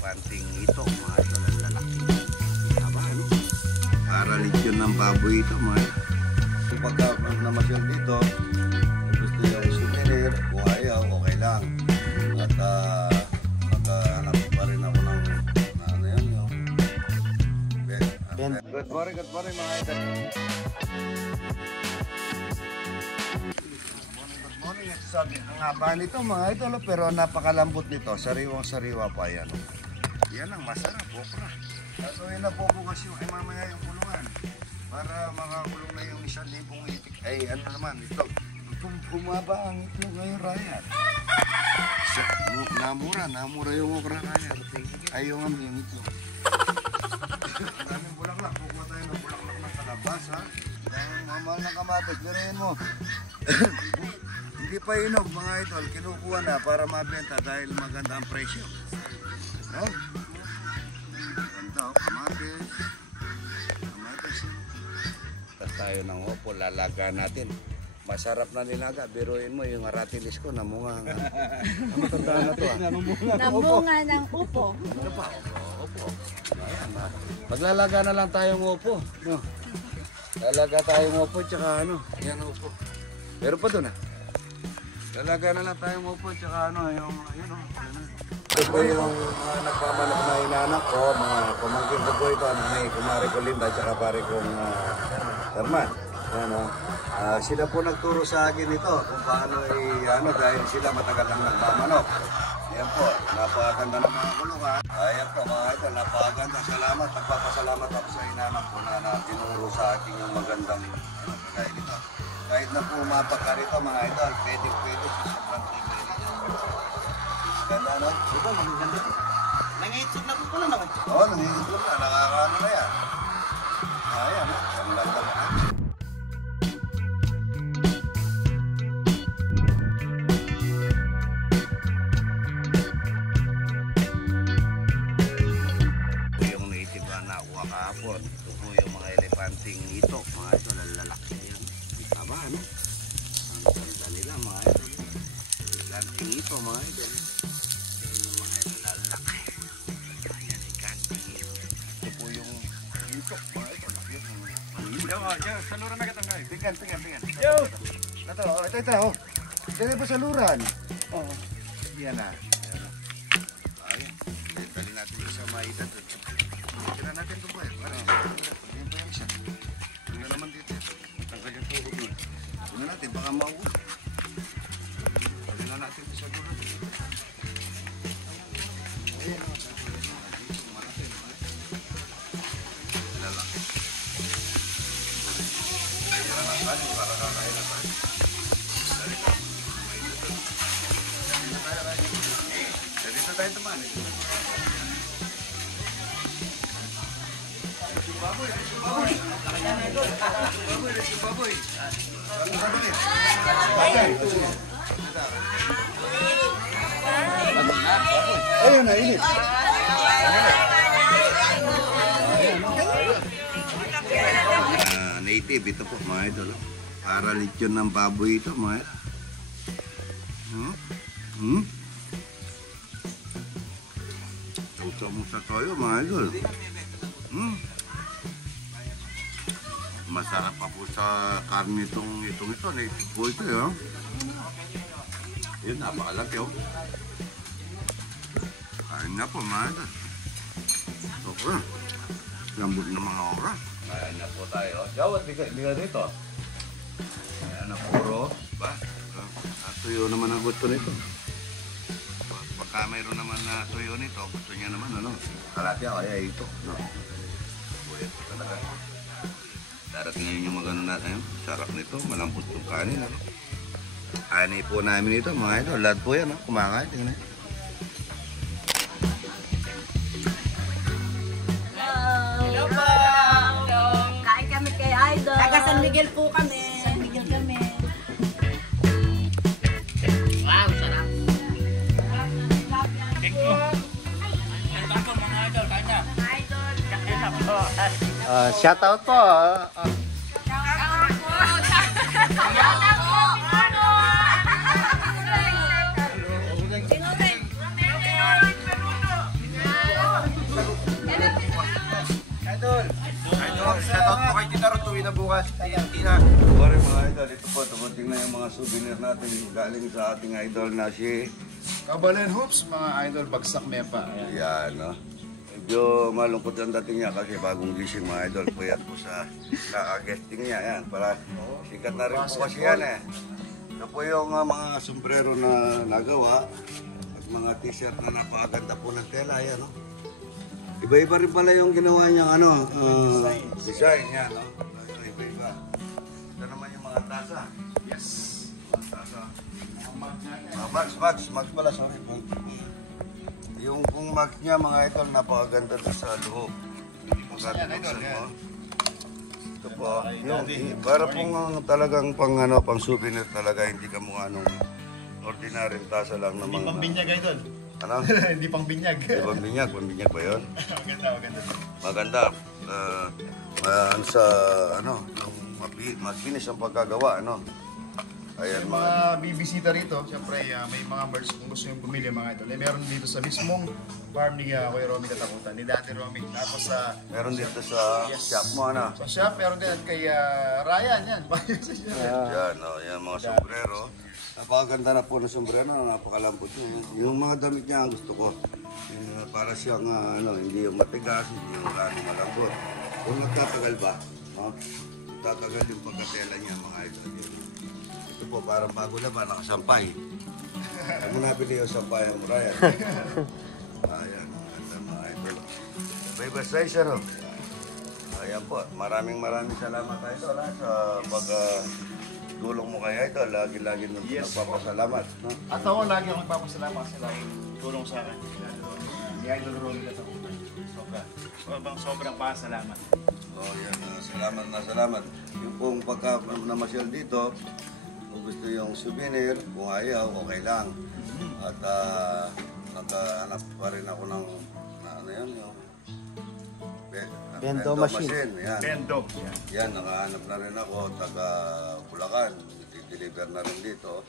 elepanting ito, mga idol, ang lalaki. Tama, ano? Para lechon ng baboy ito, mga idol. Pagka namasyal dito, gusto yung souvenir, kung ayaw, okay lang. At magkahanap pa rin ako ng ano yan, yung good morning mga idol. Sabi, ang haba nito mga idol, pero napakalambot nito, sariwang-sariwa pa yan. Yan ang masarap, okra. Tatuhin na po bukas yung, mamaya yung kulungan. Para makakulong na yung 1,000 itik. Ay, ano naman, ito. Bumaba ang itlog ngayon, Ryan. Namura yung okra, Ryan. Ay, yung itlog. Ang daming bulaklak, kukuha tayo ng bulaklak ng kalabasa. Ang mamahal ng kamatis, gano'n mo. Hindi pa inog mga idol, kinukuha na para mabenta dahil maganda ang presyo. No? Maganda o, kamatis. Tapos tayo ng upo, lalaga natin. Masarap na nilaga, biruin mo yung aratilis ko, namunga nga. Ang matandaan na ito ah. Namunga ng upo. Ano pa? Upo. Maglalaga na lang tayong upo. No? Lalaga tayong upo, tsaka ano, yan upo. Pero pa doon ah. Lalaga na lang tayong upo, tsaka ano, yung, yun o. Ito po yung mga nagpamanok na inanak ko, mga pamangkin ko po ito, may kumari ko Linda, tsaka pare kong Herman. Yan o. Sila po nagturo sa akin ito kung paano ano, dahil sila matagal lang nagmamanok. Yan po, napakaganda ng mga kulungan. Ayan po mga idol, napakaganda. Salamat, nagpapasalamat ako sa inanak ko na tinuro sa akin yung magandang kagaya nito. Kahit na pumapak ka rito mga idol, pwede sa sobrang tibay nito. Ganda no? Ito, maganda. Nangihitsog na ko naman. Oo, nangihitsog na. Nakakaano na yan. Ayan, ang ganda na. Ito yung native na nakuha kahapon. Ito po yung mga elepanting ito. Mga ito, lalaki na yan. Tama, ano? Ang ganda nila, mga idol. Elepanting ito, mga idol. Yung mga lalaki. Ayan, elepanting ito. Ito po yung ito, mga idol. Saluran na katangay. Tingnan. Yo! Ito, oh. Dali po saluran. Oo. Yan na. Ayan. Dali natin sa maida. Tira natin ito po eh. Ayan po yung isa. Tingnan naman dito. Tanggal yung tuhog nun. Tingnan natin, baka mauwi. Tingnan natin ito sa luran. Ayan o. Para kakain na tayo. Dito tayo tumaan. Baboy. Ayun na, init. Native, ito po mga idol. Para lechon ng baboy ito mga idol. Tawsa tayo mga idol. Masarap pa po sa karne itong ito. Native po ito yun. Yun, napakalaki oh. Kain na po mga idol. Okra. Lambot ng mga okra. Ayan na po tayo. Jawad, bigay dito. Ayan na puro. Ba? Tuyo naman ang gusto nito. Pagka mayroon naman na tuyo nito, gusto niya naman ano. Kalapya kaya ito. No? Buhay ito talaga. Darating ngayon yung magano natin. Sarap nito. Malambot yung kanin. Ano? Ani po namin ito mga ito. Lahat po yan. Kumakain. Tingnan. Taga San Miguel po kami. San Miguel kami. Wow, sarap. Thank you. Welcome po mga idol. Kanya. Shout out po. uuwi na bukas. TNT na. Pare mga idol, ito po, dumating na yung mga souvenir natin galing sa ating idol na si... Kabalan Hoops, mga idol, bagsak mepa. Ayan. Yan, no? Medyo malungkot ang dating niya kasi bagong gising mga idol. Puyat po sa kaka-guesting niya. Yan, para sikat na rin po kasi yan eh. Ito po yung mga sombrero na nagawa at mga t-shirt na napakaganda po ng tela. Yan, no? Iba-iba rin pala yung ginawa niyang design niya, no? Iba-iba. Ito naman yung mga tasa. Yes. Mga tasa. Mags pala, sorry. Yung kung mags niya mga idol, napakaganda doon sa loob. Magkatubuksan mo. Ito po, yung, para pong talagang pang souvenir talaga, hindi ka mukha nung ordinaryong tasa lang naman. Hindi pang binyag, idol. Ano? Hindi pang binyag. Hindi pang binyag ba yun? Maganda. Maganda. Makinis ang pagkagawa, ano? Ayan, Yung mga bibisita rito, siyempre may mga merch kung gusto yung bumili mga idol. Meron dito sa mismong farm ni Kuya Romy Katakutan, ni Dati Romy. Tapos sa meron dito sa shop mo, ano? sa shop, meron din at kay Ryan, yan. Yan, yan mga sombrero. Napakaganda na po ng sombrero, napakalambot niya. Yung mga damit niya ang gusto ko. Para siyang, hindi yung matigas, hindi yung malambot. Kung nagtatagal ba, tatagal yung pagkatela niya, mga idol. Ito po, parang bago na ba, nakasampay. Ano nabili yung sampayan mo, Ryan? Ayan, mga idol. Iba-iba size, ano? Ayan po, maraming salamat idol sa pag-tulong mo kay idol. Lagi nung nagpapasalamat. No? At ako, lagi akong nagpapasalamat sa lagi tulong sa akin. Ni Idol Romy Katakutan. Sobrang pasalamat. Oh, yan. Salamat. Yung pong pagka namasyal dito, kung gusto yung souvenir, kung ayaw, okay lang. At nakahanap pa rin ako ng, yung bento machine. Yan. Bendo. Yan, nakahanap na rin ako, taga Bulacan. I-deliver na rin dito.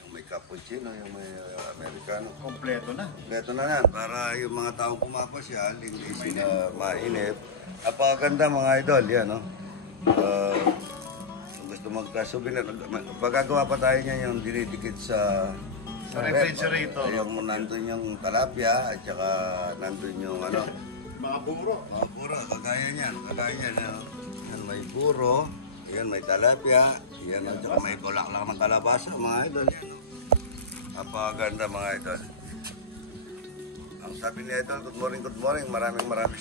Yung may cappuccino, yung may americano. Kompleto na. Kompleto na yan, para yung mga taong pumapasyal, hindi sila mainip. Napakaganda mga idol, yan, no? Kung gusto magka-souvenir, pagkagawa pa tayo niya yung dinidikit sa refrigerator. Yung nandun yung talapia, at saka nandun yung Mga buro. mga buro, kagaya niyan. Yan may buro, yan may talapia, yan at saka may bulaklak ng kalabasa, mga idol. Yan, no? Napakaganda mga idol. Ang sabi ni idol, good morning, maraming